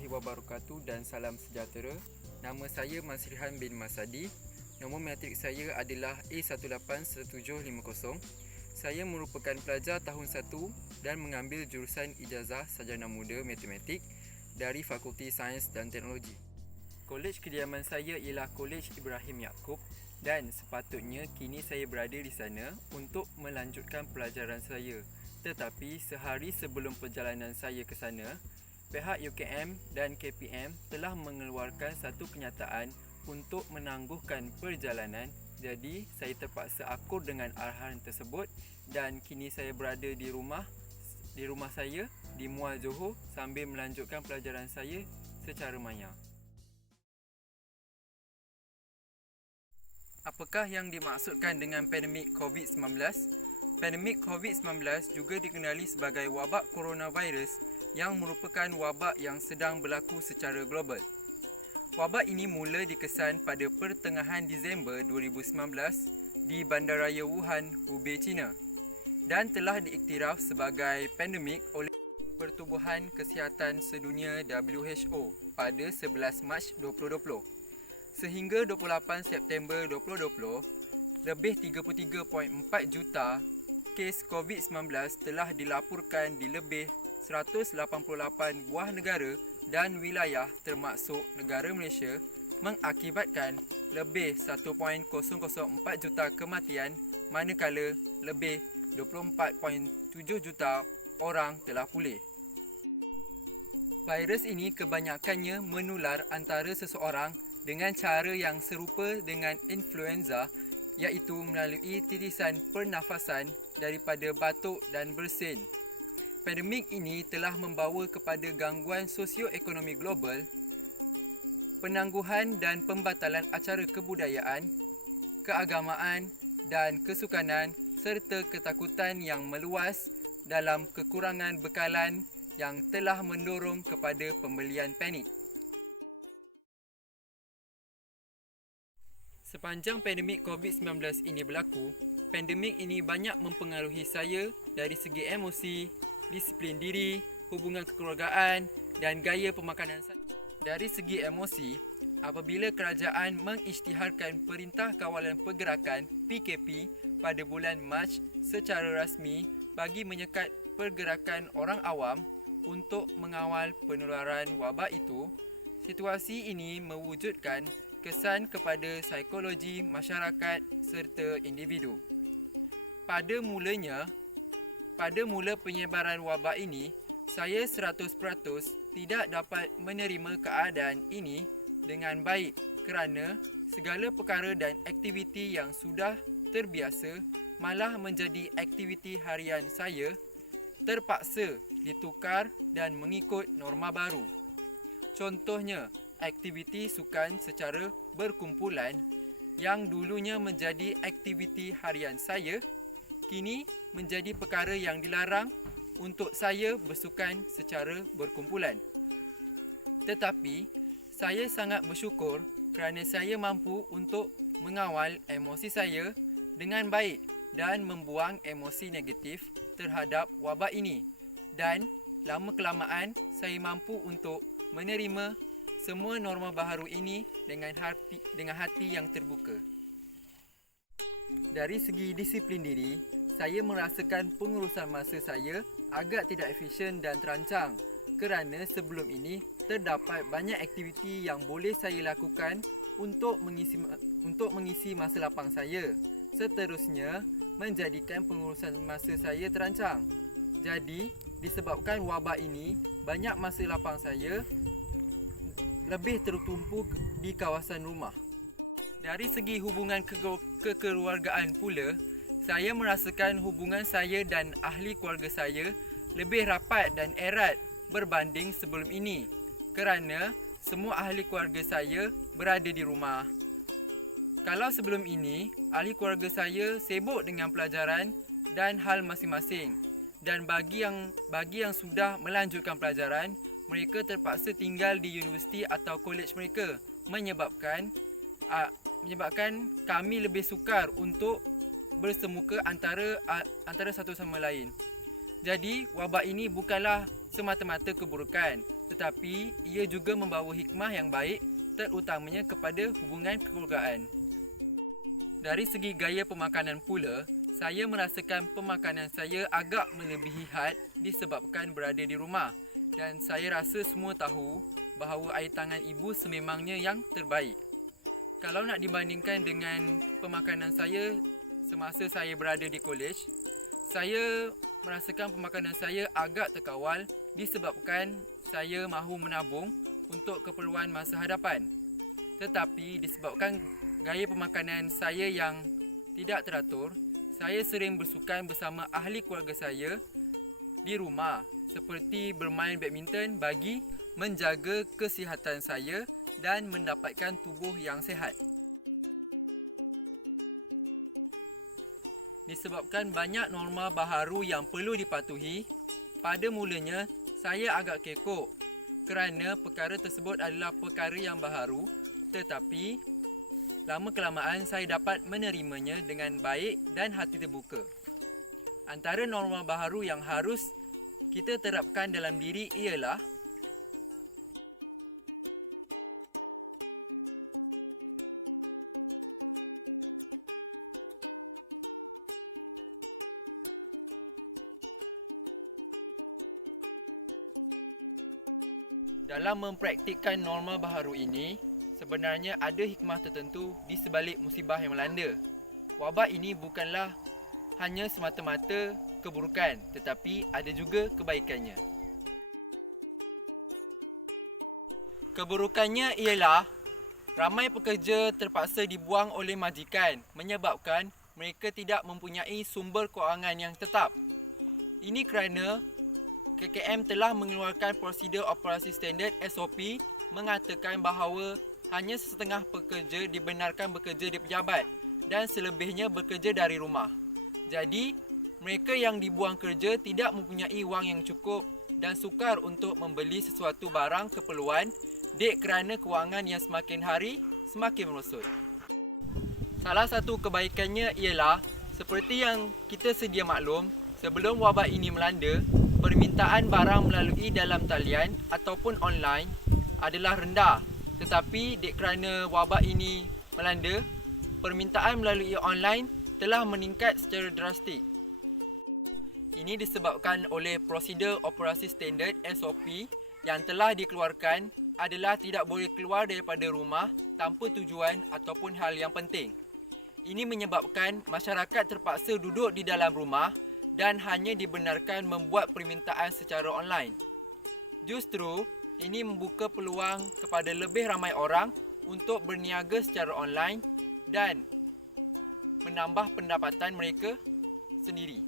warahmatullahi wabarakatuh dan salam sejahtera. Nama saya Masrihan bin Masadi. Nombor matrik saya adalah A181750. Saya merupakan pelajar tahun 1 dan mengambil jurusan Ijazah Sarjana Muda Matematik dari Fakulti Sains dan Teknologi. Kolej kediaman saya ialah Kolej Ibrahim Yaakob dan sepatutnya kini saya berada di sana untuk melanjutkan pelajaran saya. Tetapi sehari sebelum perjalanan saya ke sana, pihak UKM dan KPM telah mengeluarkan satu kenyataan untuk menangguhkan perjalanan. Jadi, saya terpaksa akur dengan arahan tersebut dan kini saya berada di rumah saya di Muar Johor sambil melanjutkan pelajaran saya secara maya. Apakah yang dimaksudkan dengan pandemik COVID-19? Pandemik COVID-19 juga dikenali sebagai wabak coronavirus yang merupakan wabak yang sedang berlaku secara global. Wabak ini mula dikesan pada pertengahan Disember 2019 di Bandaraya Wuhan, Hubei, China dan telah diiktiraf sebagai pandemik oleh Pertubuhan Kesihatan Sedunia WHO pada 11 Mac 2020. Sehingga 28 September 2020, lebih 33.4 juta kes COVID-19 telah dilaporkan di lebih 188 buah negara dan wilayah termasuk negara Malaysia, mengakibatkan lebih 1.004 juta kematian, manakala lebih 24.7 juta orang telah pulih. Virus ini kebanyakannya menular antara seseorang dengan cara yang serupa dengan influenza, iaitu melalui titisan pernafasan daripada batuk dan bersin. Pandemik ini telah membawa kepada gangguan sosioekonomi global, penangguhan dan pembatalan acara kebudayaan, keagamaan dan kesukanan serta ketakutan yang meluas dalam kekurangan bekalan yang telah mendorong kepada pembelian panik. Sepanjang pandemik COVID-19 ini berlaku, pandemik ini banyak mempengaruhi saya dari segi emosi, disiplin diri, hubungan kekeluargaan dan gaya pemakanan saya. Dari segi emosi, apabila kerajaan mengisytiharkan Perintah Kawalan Pergerakan PKP pada bulan Mac secara rasmi bagi menyekat pergerakan orang awam untuk mengawal penularan wabak itu, situasi ini mewujudkan kesan kepada psikologi masyarakat serta individu. Pada mula penyebaran wabak ini, saya 100% tidak dapat menerima keadaan ini dengan baik kerana segala perkara dan aktiviti yang sudah terbiasa malah menjadi aktiviti harian saya terpaksa ditukar dan mengikut norma baru. Contohnya, aktiviti sukan secara berkumpulan yang dulunya menjadi aktiviti harian saya kini menjadi perkara yang dilarang untuk saya bersukan secara berkumpulan. Tetapi, saya sangat bersyukur kerana saya mampu untuk mengawal emosi saya dengan baik dan membuang emosi negatif terhadap wabak ini. Dan lama kelamaan saya mampu untuk menerima semua norma baharu ini dengan hati yang terbuka. Dari segi disiplin diri, saya merasakan pengurusan masa saya agak tidak efisien dan terancang kerana sebelum ini terdapat banyak aktiviti yang boleh saya lakukan untuk mengisi masa lapang saya. Seterusnya, menjadikan pengurusan masa saya terancang. Jadi, disebabkan wabak ini, banyak masa lapang saya lebih tertumpu di kawasan rumah. Dari segi hubungan kekeluargaan pula, saya merasakan hubungan saya dan ahli keluarga saya lebih rapat dan erat berbanding sebelum ini kerana semua ahli keluarga saya berada di rumah. Kalau sebelum ini, ahli keluarga saya sibuk dengan pelajaran dan hal masing-masing, dan bagi yang sudah melanjutkan pelajaran, mereka terpaksa tinggal di universiti atau kolej mereka, menyebabkan kami lebih sukar untuk bersemuka antara satu sama lain. Jadi, wabak ini bukanlah semata-mata keburukan, tetapi ia juga membawa hikmah yang baik, terutamanya kepada hubungan kekeluargaan. Dari segi gaya pemakanan pula, saya merasakan pemakanan saya agak melebihi had disebabkan berada di rumah, dan saya rasa semua tahu bahawa air tangan ibu sememangnya yang terbaik. Kalau nak dibandingkan dengan pemakanan saya semasa saya berada di kolej, saya merasakan pemakanan saya agak terkawal disebabkan saya mahu menabung untuk keperluan masa hadapan. Tetapi disebabkan gaya pemakanan saya yang tidak teratur, saya sering bersukan bersama ahli keluarga saya di rumah seperti bermain badminton bagi menjaga kesihatan saya dan mendapatkan tubuh yang sihat. Disebabkan banyak norma baharu yang perlu dipatuhi, pada mulanya saya agak kekok kerana perkara tersebut adalah perkara yang baharu, tetapi lama-kelamaan saya dapat menerimanya dengan baik dan hati terbuka. Antara norma baharu yang harus kita terapkan dalam diri ialah dalam mempraktikkan norma baharu ini, sebenarnya ada hikmah tertentu di sebalik musibah yang melanda. Wabak ini bukanlah hanya semata-mata keburukan, tetapi ada juga kebaikannya. Keburukannya ialah ramai pekerja terpaksa dibuang oleh majikan menyebabkan mereka tidak mempunyai sumber kewangan yang tetap. Ini kerana KKM telah mengeluarkan prosedur operasi standard SOP mengatakan bahawa hanya setengah pekerja dibenarkan bekerja di pejabat dan selebihnya bekerja dari rumah. Jadi, mereka yang dibuang kerja tidak mempunyai wang yang cukup dan sukar untuk membeli sesuatu barang keperluan dek kerana kewangan yang semakin hari semakin merosot. Salah satu kebaikannya ialah seperti yang kita sedia maklum, sebelum wabak ini melanda, permintaan barang melalui dalam talian ataupun online adalah rendah. Tetapi dek kerana wabak ini melanda, permintaan melalui online telah meningkat secara drastik. Ini disebabkan oleh prosedur operasi standard SOP yang telah dikeluarkan adalah tidak boleh keluar daripada rumah tanpa tujuan ataupun hal yang penting. Ini menyebabkan masyarakat terpaksa duduk di dalam rumah dan hanya dibenarkan membuat permintaan secara online. Justru, ini membuka peluang kepada lebih ramai orang untuk berniaga secara online dan menambah pendapatan mereka sendiri.